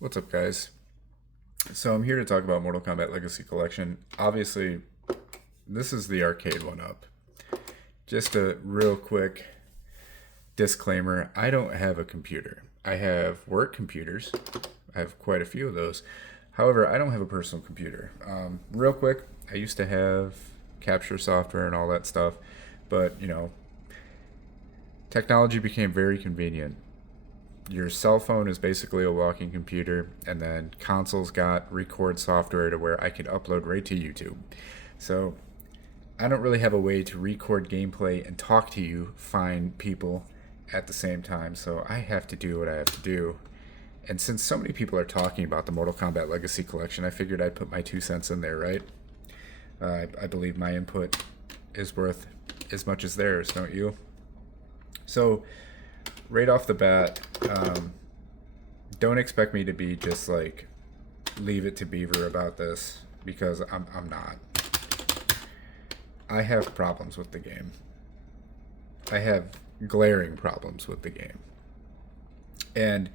What's up, guys? So I'm here to talk about Mortal Kombat Legacy Collection. Obviously, this is the arcade one up. Just a real quick disclaimer, I don't have a computer. I have work computers. I have quite a few of those. However, I don't have a personal computer. Real quick, I used to have capture software and all that stuff, but technology became very convenient. Your cell phone is basically a walking computer, and then consoles got record software to where I could upload right to YouTube. So I don't really have a way to record gameplay and talk to you fine people at the same time, so I have to do what I have to do. And since so many people are talking about the Mortal Kombat Legacy Collection, I figured I'd put my 2 cents in there, right? I believe my input is worth as much as theirs, don't you? So, right off the bat, don't expect me to be just like leave it to Beaver about this because I'm not. I have problems with the game. I have glaring problems with the game. And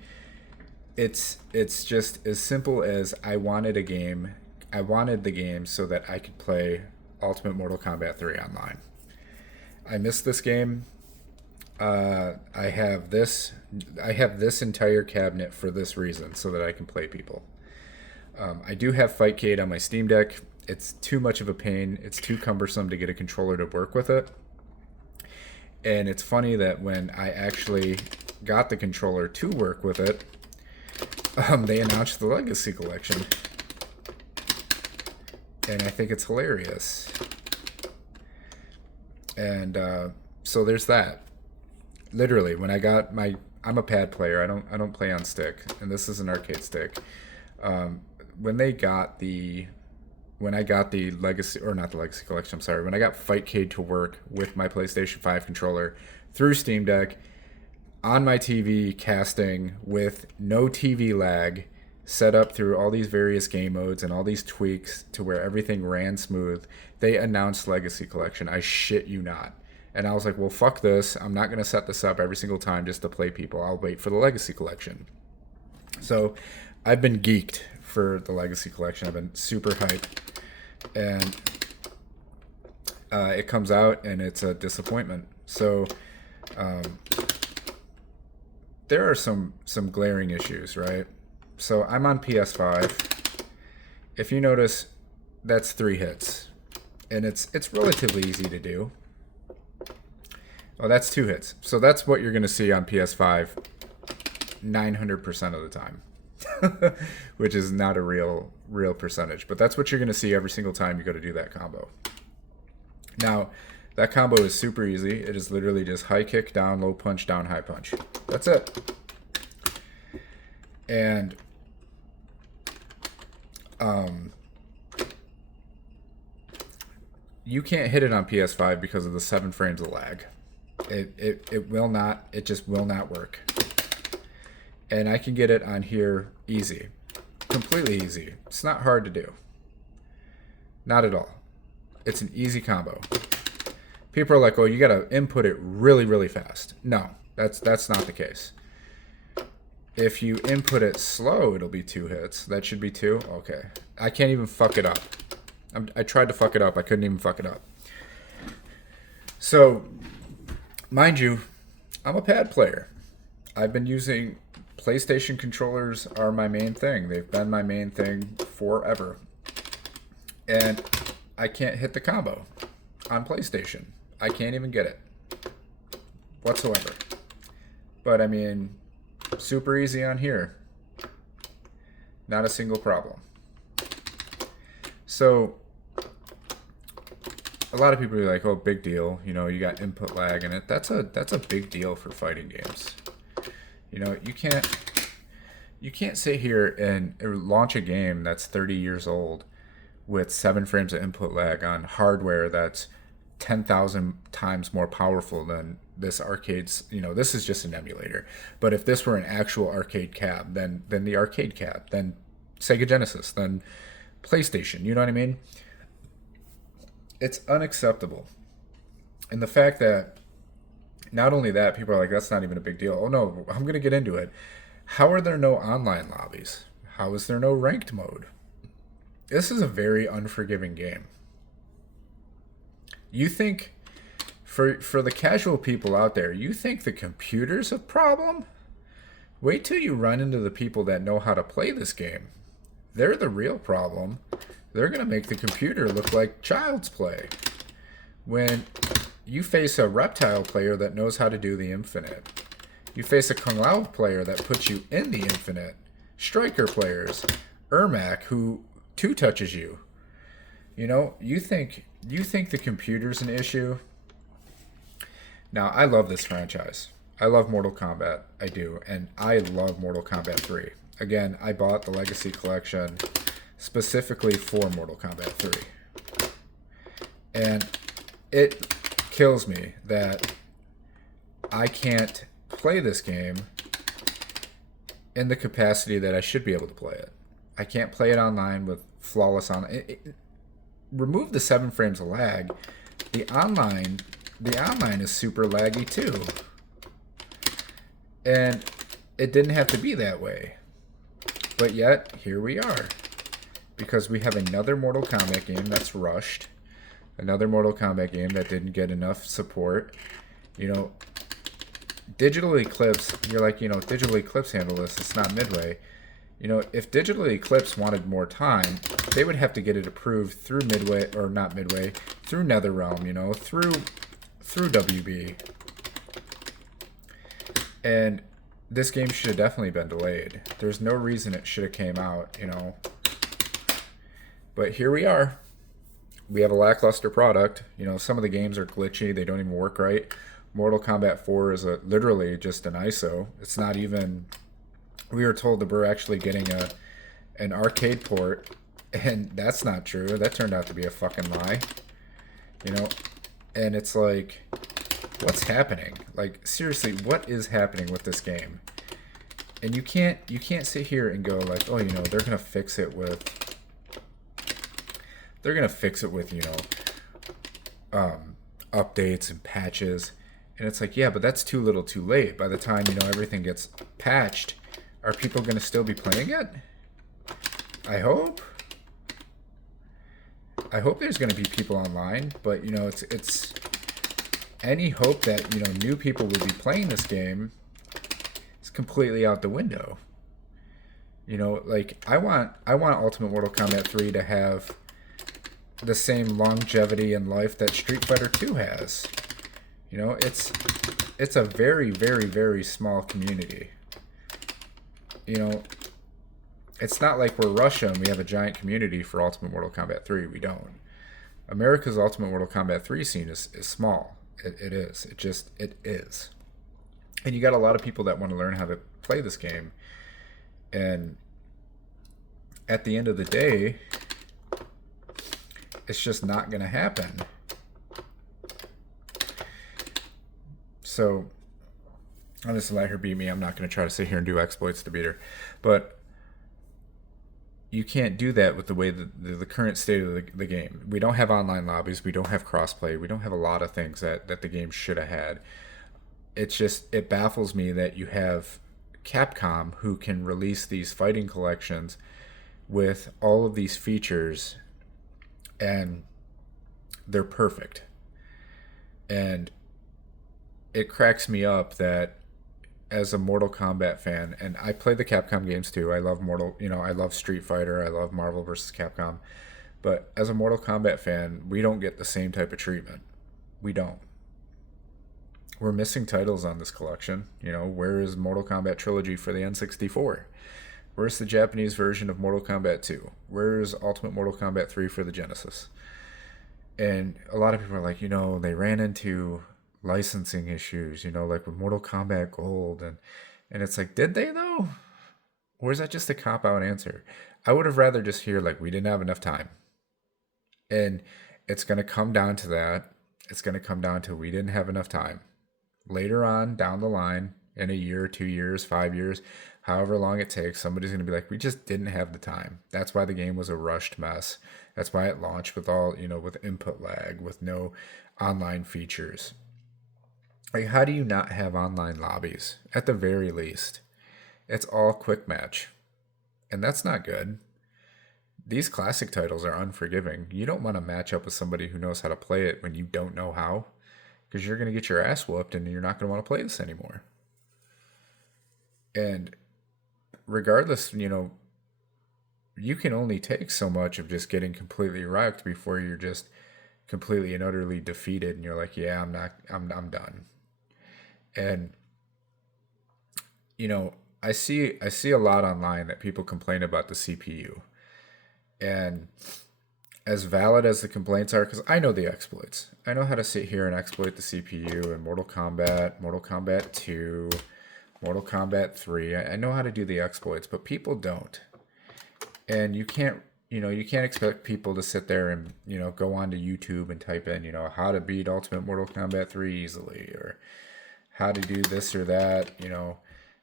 it's just as simple as I wanted a game. I wanted the game so that I could play Ultimate Mortal Kombat 3 online. I missed this game. I have this. I have this entire cabinet for this reason, so that I can play people. I do have Fightcade on my Steam Deck. It's too much of a pain. It's too cumbersome to get a controller to work with it. And it's funny that when I actually got the controller to work with it, they announced the Legacy Collection. And I think it's hilarious. And so there's that. Literally, when I got my, I'm a pad player. I don't play on stick, and this is an arcade stick. When they got the, when I got the Legacy, or not the Legacy Collection, I'm sorry, when I got Fightcade to work with my PlayStation 5 controller through Steam Deck on my TV, casting with no TV lag, set up through all these various game modes and all these tweaks to where everything ran smooth, they announced Legacy Collection. I shit you not. And I was like, well, fuck this. I'm not going to set this up every single time just to play people. I'll wait for the Legacy Collection. So I've been geeked for the Legacy Collection. I've been super hyped. And it comes out and it's a disappointment. So there are some glaring issues, right? So I'm on PS5. If you notice, that's 3 hits. And it's relatively easy to do. Oh, that's 2 hits. So that's what you're going to see on PS5 900% of the time. Which is not a real percentage. But that's what you're going to see every single time you go to do that combo. Now, that combo is super easy. It is literally just high kick, down, low punch, down, high punch. That's it. And you can't hit it on PS5 because of the 7 frames of lag. It will not, it just will not work. And I can get it on here easy. Completely easy. It's not hard to do. Not at all. It's an easy combo. People are like, oh, you gotta input it really, really fast. No, that's not the case. If you input it slow, it'll be 2 hits. That should be 2? Okay. I can't even fuck it up. I tried to fuck it up. I couldn't even fuck it up. So, mind you, I'm a pad player. I've been using PlayStation controllers are my main thing. They've been my main thing forever. And I can't hit the combo on PlayStation. I can't even get it whatsoever. But I mean, super easy on here. Not a single problem. So a lot of people are like, "Oh, big deal. You know, you got input lag in it." That's a big deal for fighting games. You know, you can't sit here and launch a game that's 30 years old with 7 frames of input lag on hardware that's 10,000 times more powerful than this arcade's. You know, this is just an emulator. But if this were an actual arcade cab, then the arcade cab, then Sega Genesis, then PlayStation. You know what I mean? It's unacceptable. And the fact that not only that, people are like, that's not even a big deal. Oh no, I'm going to get into it. How are there no online lobbies? How is there no ranked mode? This is a very unforgiving game. You think, for the casual people out there, you think the computer's a problem? Wait till you run into the people that know how to play this game. They're the real problem. They're going to make the computer look like child's play. When you face a reptile player that knows how to do the infinite, you face a Kung Lao player that puts you in the infinite, striker players, Ermac who two touches you. You know, you think the computer's an issue. Now, I love this franchise. I love Mortal Kombat. I do. And I love Mortal Kombat 3. Again, I bought the Legacy Collection specifically for Mortal Kombat 3. And it kills me that I can't play this game in the capacity that I should be able to play it. I can't play it online with flawless online. Remove the 7 frames of lag. The online is super laggy too. And it didn't have to be that way. But yet, here we are. Because we have another Mortal Kombat game that's rushed. Another Mortal Kombat game that didn't get enough support. You know, Digital Eclipse, you're like, you know, Digital Eclipse handle this, it's not Midway. You know, if Digital Eclipse wanted more time, they would have to get it approved through Midway, or not Midway, through NetherRealm, you know, through WB. And this game should have definitely been delayed. There's no reason it should have came out, you know. But here we are. We have a lackluster product. You know, some of the games are glitchy. They don't even work right. Mortal Kombat 4 is literally just an ISO. It's not even... We were told that we're actually getting an arcade port, and that's not true. That turned out to be a fucking lie. You know? And it's like, what's happening? Like, seriously, what is happening with this game? And you can't sit here and go like, oh, you know, they're gonna fix it with... They're gonna fix it with, you know, updates and patches. And it's like, yeah, but that's too little too late. By the time, you know, everything gets patched, are people going to still be playing it? I hope. I hope there's going to be people online, but, you know, it's any hope that, you know, new people will be playing this game is completely out the window. You know, like, I want Ultimate Mortal Kombat 3 to have the same longevity in life that Street Fighter 2 has. You know, it's a very, very, very small community. You know, it's not like we're Russia and we have a giant community for Ultimate Mortal Kombat 3. We don't. America's Ultimate Mortal Kombat 3 scene is small. It is. It is. And you got a lot of people that want to learn how to play this game. And at the end of the day, it's just not going to happen. So, I'm just going to let her beat me. I'm not going to try to sit here and do exploits to beat her. But you can't do that with the way the current state of the game. We don't have online lobbies. We don't have crossplay. We don't have a lot of things that the game should have had. It baffles me that you have Capcom who can release these fighting collections with all of these features and they're perfect. And it cracks me up that as a Mortal Kombat fan, and I play the Capcom games too. I love I love Street Fighter. I love Marvel vs. Capcom. But as a Mortal Kombat fan, we don't get the same type of treatment. We don't. We're missing titles on this collection. You know, where is Mortal Kombat Trilogy for the N64? Where's the Japanese version of Mortal Kombat 2? Where's Ultimate Mortal Kombat 3 for the Genesis? And a lot of people are like, you know, they ran into licensing issues, you know, like with Mortal Kombat Gold. And it's like, did they though? Or is that just a cop-out answer? I would have rather just hear, like, we didn't have enough time. And it's going to come down to that. It's going to come down to we didn't have enough time. Later on, down the line, in a year, 2 years, 5 years, however long it takes, somebody's going to be like, we just didn't have the time. That's why the game was a rushed mess. That's why it launched with all, you know, with input lag, with no online features. Like, how do you not have online lobbies? At the very least, it's all quick match. And that's not good. These classic titles are unforgiving. You don't want to match up with somebody who knows how to play it when you don't know how, because you're going to get your ass whooped and you're not going to want to play this anymore. And regardless, you can only take so much of just getting completely wrecked before you're just completely and utterly defeated and you're like, yeah, I'm done. And I see a lot online that people complain about the CPU. And as valid as the complaints are, because I know the exploits. I know how to sit here and exploit the CPU in Mortal Kombat, Mortal Kombat 2, Mortal Kombat 3. I know how to do the exploits, but people don't. And you can't expect people to sit there and, go onto YouTube and type in, how to beat Ultimate Mortal Kombat 3 easily, or how to do this or that.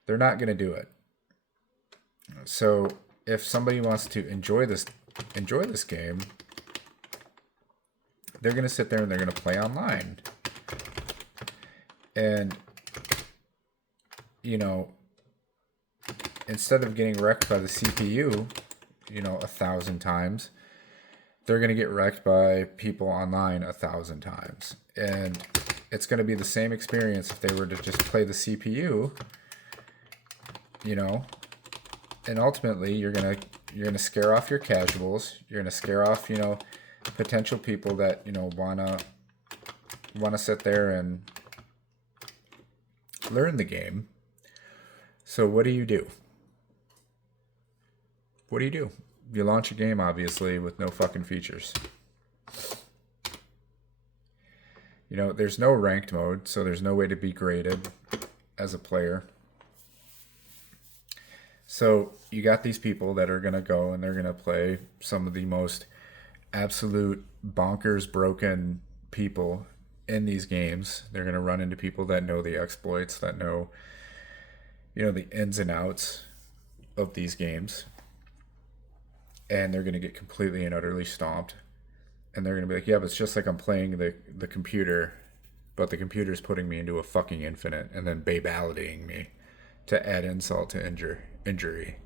They're not going to do it. So if somebody wants to enjoy this game, they're going to sit there and they're going to play online. And, instead of getting wrecked by the CPU, 1,000 times, they're going to get wrecked by people online 1,000 times. And it's going to be the same experience if they were to just play the CPU, and ultimately you're going to scare off your casuals. You're going to scare off, potential people that, want to sit there and learn the game. So what do? What do? You launch a game, obviously, with no fucking features. There's no ranked mode, so there's no way to be graded as a player. So you got these people that are going to go and they're going to play some of the most absolute bonkers broken people in these games. They're going to run into people that know the exploits, that know, the ins and outs of these games. And they're going to get completely and utterly stomped. And they're going to be like, yeah, but it's just like I'm playing the computer, but the computer's putting me into a fucking infinite and then babe-validating me to add insult to injury.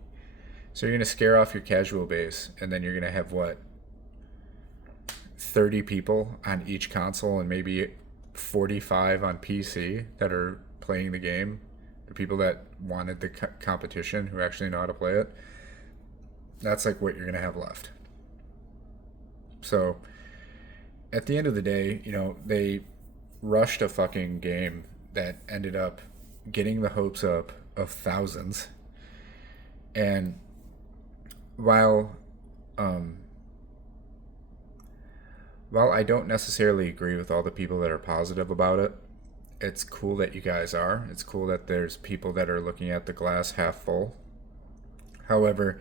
So you're going to scare off your casual base, and then you're going to have, 30 people on each console and maybe 45 on PC that are playing the game. The people that wanted the competition, who actually know how to play it. That's like what you're going to have left. So at the end of the day, they rushed a fucking game that ended up getting the hopes up of thousands. And while I don't necessarily agree with all the people that are positive about it, it's cool that you guys are. It's cool that there's people that are looking at the glass half full. However,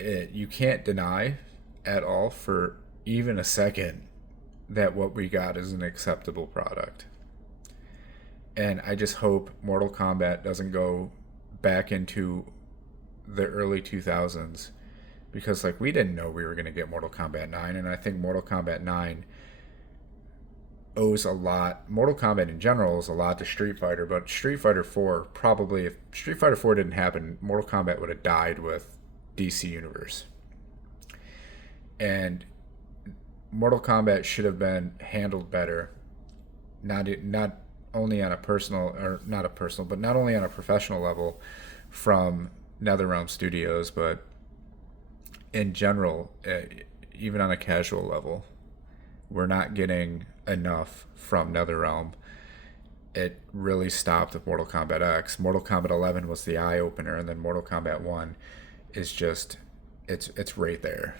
you can't deny at all for even a second that what we got is an acceptable product. And I just hope Mortal Kombat doesn't go back into the early 2000s, because we didn't know we were going to get Mortal Kombat 9, and I think Mortal Kombat 9 owes a lot. Mortal Kombat in general owes a lot to Street Fighter, but Street Fighter 4, probably, if Street Fighter 4 didn't happen, Mortal Kombat would have died with DC Universe. And Mortal Kombat should have been handled better, not only on a personal, or not a personal, but not only on a professional level from NetherRealm Studios, but in general, even on a casual level. We're not getting enough from NetherRealm. It really stopped with Mortal Kombat X. Mortal Kombat 11 was the eye-opener, and then Mortal Kombat 1 is just, it's right there.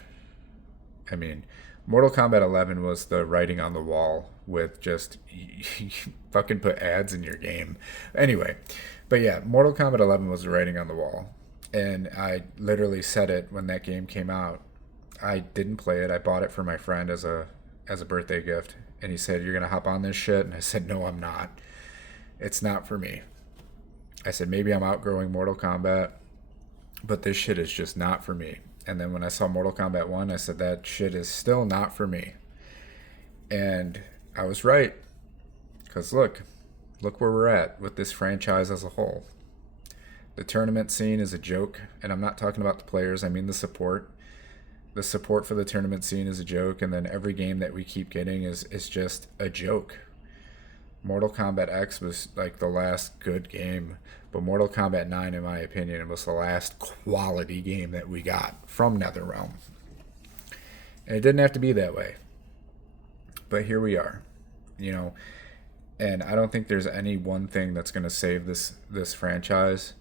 I mean, Mortal Kombat 11 was the writing on the wall with just, you fucking put ads in your game. Anyway, but yeah, Mortal Kombat 11 was the writing on the wall. And I literally said it when that game came out. I didn't play it. I bought it for my friend as a birthday gift. And he said, "You're going to hop on this shit?" And I said, "No, I'm not. It's not for me." I said, "Maybe I'm outgrowing Mortal Kombat, but this shit is just not for me." And then when I saw Mortal Kombat 1, I said, that shit is still not for me. And I was right. Because look where we're at with this franchise as a whole. The tournament scene is a joke, and I'm not talking about the players, I mean the support. The support for the tournament scene is a joke, and then every game that we keep getting is just a joke. Mortal Kombat X was like the last good game, but Mortal Kombat 9, in my opinion, was the last quality game that we got from NetherRealm. And it didn't have to be that way, but here we are, you know. And I don't think there's any one thing that's going to save this franchise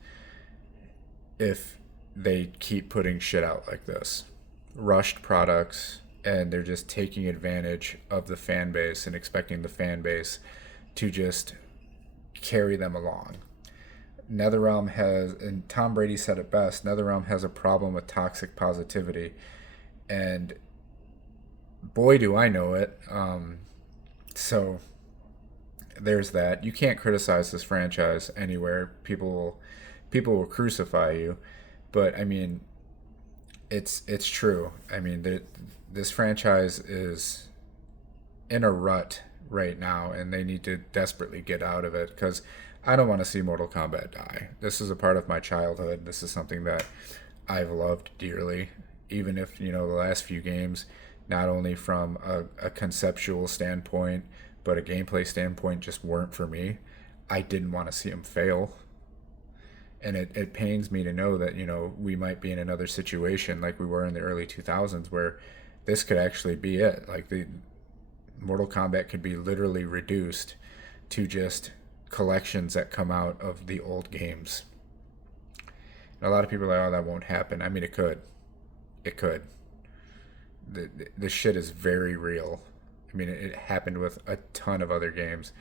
if they keep putting shit out like this. Rushed products, and they're just taking advantage of the fan base and expecting the fan base to just carry them along. NetherRealm has, and Tom Brady said it best, NetherRealm has a problem with toxic positivity. And boy, do I know it. So there's that. You can't criticize this franchise anywhere. People will crucify you. But I mean, it's true. I mean, this franchise is in a rut right now, and they need to desperately get out of it, because I don't want to see Mortal Kombat die. This is a part of my childhood. This is something that I've loved dearly, even if, you know, the last few games, not only from a conceptual standpoint, but a gameplay standpoint, just weren't for me. I didn't want to see them fail. And it pains me to know that, you know, we might be in another situation like we were in the early 2000s, where this could actually be it. Like, the Mortal Kombat could be literally reduced to just collections that come out of the old games. And a lot of people are like, oh, that won't happen. I mean, it could. It could. The shit is very real. I mean, it happened with a ton of other games.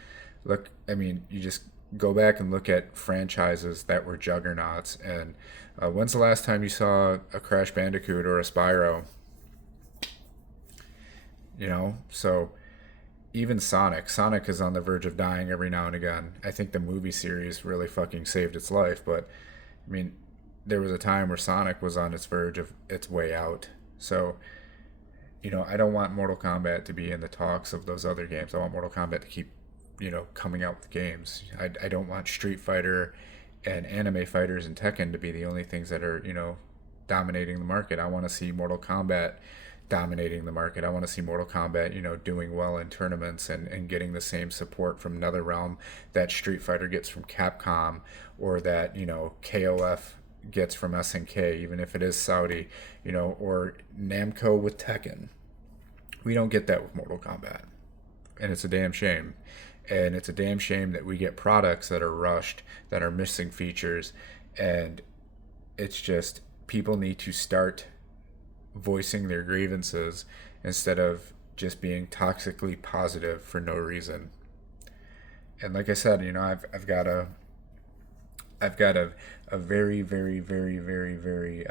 Look, I mean, you just go back and look at franchises that were juggernauts. And when's the last time you saw a Crash Bandicoot or a Spyro? You know, so even Sonic is on the verge of dying every now and again. I think the movie series really fucking saved its life, but I mean, there was a time where Sonic was on its verge of its way out. So, you know, I don't want Mortal Kombat to be in the talks of those other games. I want Mortal Kombat to keep, you know, coming out with games. I don't want Street Fighter and Anime Fighters and Tekken to be the only things that are, you know, dominating the market. I want to see Mortal Kombat dominating the market. I want to see Mortal Kombat, you know, doing well in tournaments and getting the same support from NetherRealm that Street Fighter gets from Capcom, or that, you know, KOF gets from SNK, even if it is Saudi, you know, or Namco with Tekken. We don't get that with Mortal Kombat. And it's a damn shame. And it's a damn shame that we get products that are rushed, that are missing features. And it's just, people need to start voicing their grievances instead of just being toxically positive for no reason. And like I said, you know, I've got a very, very, very, very, very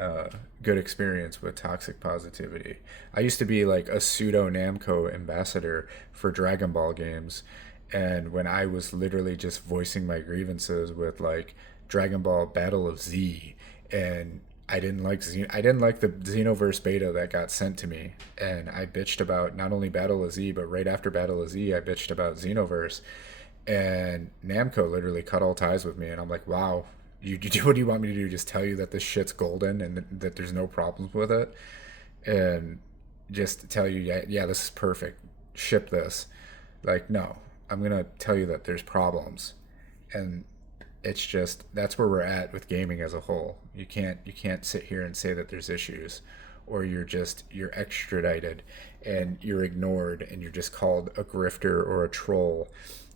good experience with toxic positivity. I used to be like a pseudo Namco ambassador for Dragon Ball games, and when I was literally just voicing my grievances with like Dragon Ball Battle of Z, and I didn't like the Xenoverse beta that got sent to me, and I bitched about not only Battle of Z, but right after Battle of Z, I bitched about Xenoverse. And Namco literally cut all ties with me, and I'm like, wow, what do you want me to do? Just tell you that this shit's golden and that there's no problems with it? And just tell you, yeah, this is perfect. Ship this. Like, no, I'm going to tell you that there's problems. And it's just, that's where we're at with gaming as a whole. You can't sit here and say that there's issues, or you're extradited and you're ignored and you're just called a grifter or a troll.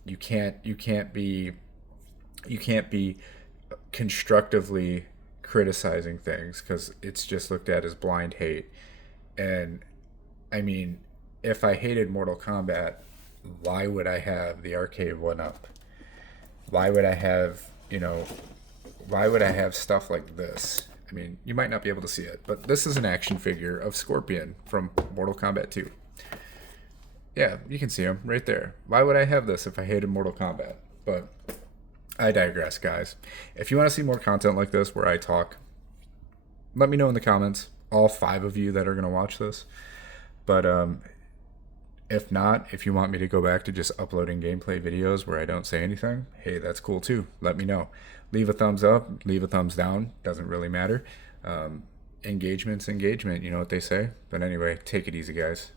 You can't be constructively criticizing things, because it's just looked at as blind hate. And I mean, if I hated Mortal Kombat, why would I have the arcade one up? Why would I have stuff like this? I mean, you might not be able to see it, but this is an action figure of Scorpion from Mortal Kombat 2. Yeah, you can see him right there. Why would I have this if I hated Mortal Kombat? But I digress, guys. If you want to see more content like this where I talk, let me know in the comments, all 5 of you that are going to watch this. But If not, if you want me to go back to just uploading gameplay videos where I don't say anything, hey, that's cool too. Let me know. Leave a thumbs up, leave a thumbs down. Doesn't really matter. Engagement's engagement. You know what they say. But anyway, take it easy, guys.